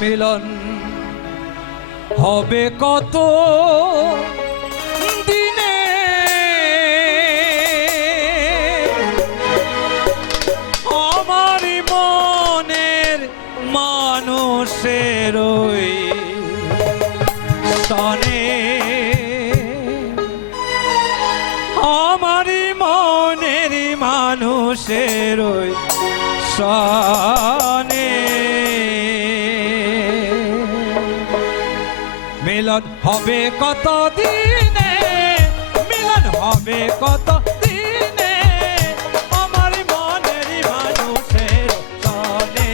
মিলন হবে কত দিনে, আমার মনের মানুষের ওই সনে, আমার মনের মানুষের ওই সনে মিলন হবে কত দিনে, মিলন হবে কত দিনে, আমার মনের মানুষের সনে,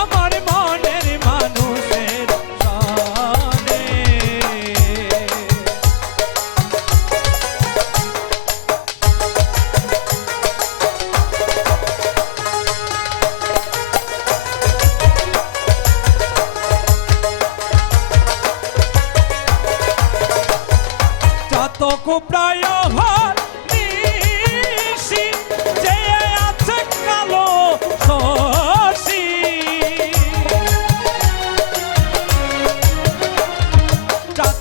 আমার মনের মানুষের সনে। তকু প্রায় নিশি যে আছে কালো শশী,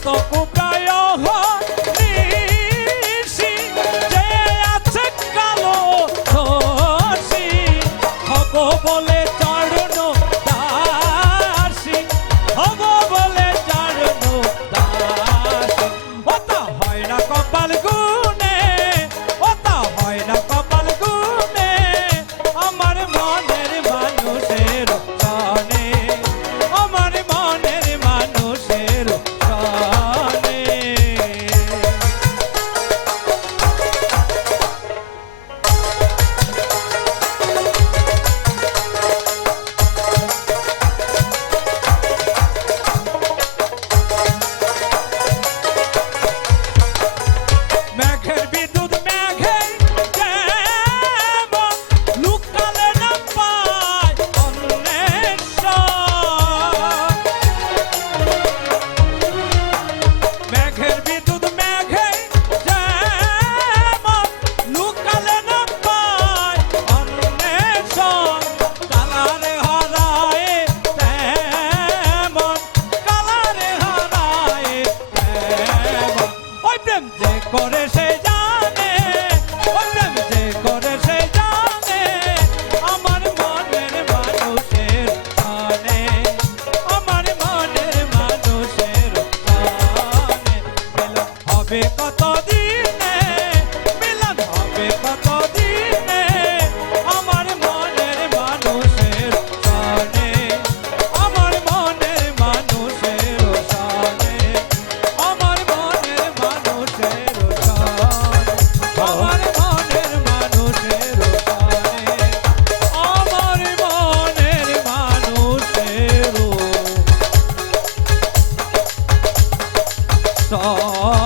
তকু প্রায় নিশি যে আছে কালো শশী, হব বলে চরণ দাসী, হব বলে চরণ দাসী। ওটা হয় না কপাল গুনে, ওটা হয় না কপাল গুনে, আমার মনের মানুষের সনে, আমার মনের মানুষের সনে। মেঘের বিদ্যুৎ মেঘে যেমন লুকালে না পায় অন্বেষণ, মেঘের বিদ্যুৎ মেঘে যেমন লুকালে না পায় অন্বেষণ, কালারে হারায় তেমন, কালারে হারায় তেমন, ওই প্রেম যে করে সে জানে, ওই প্রেম যে করে সে জানে, আমার মনের মানুষের সনে, আমার মনের মানুষের সনে। মিলন হবে কত দিনে, মিলন হবে কত দিনে, আমার মনের মানুষের সনে, আমার মনের মানুষের সনে, আমার মনের মানুষের সনে, আমার মনের মানুষের সনে, আমার মনের মানুষের সনে।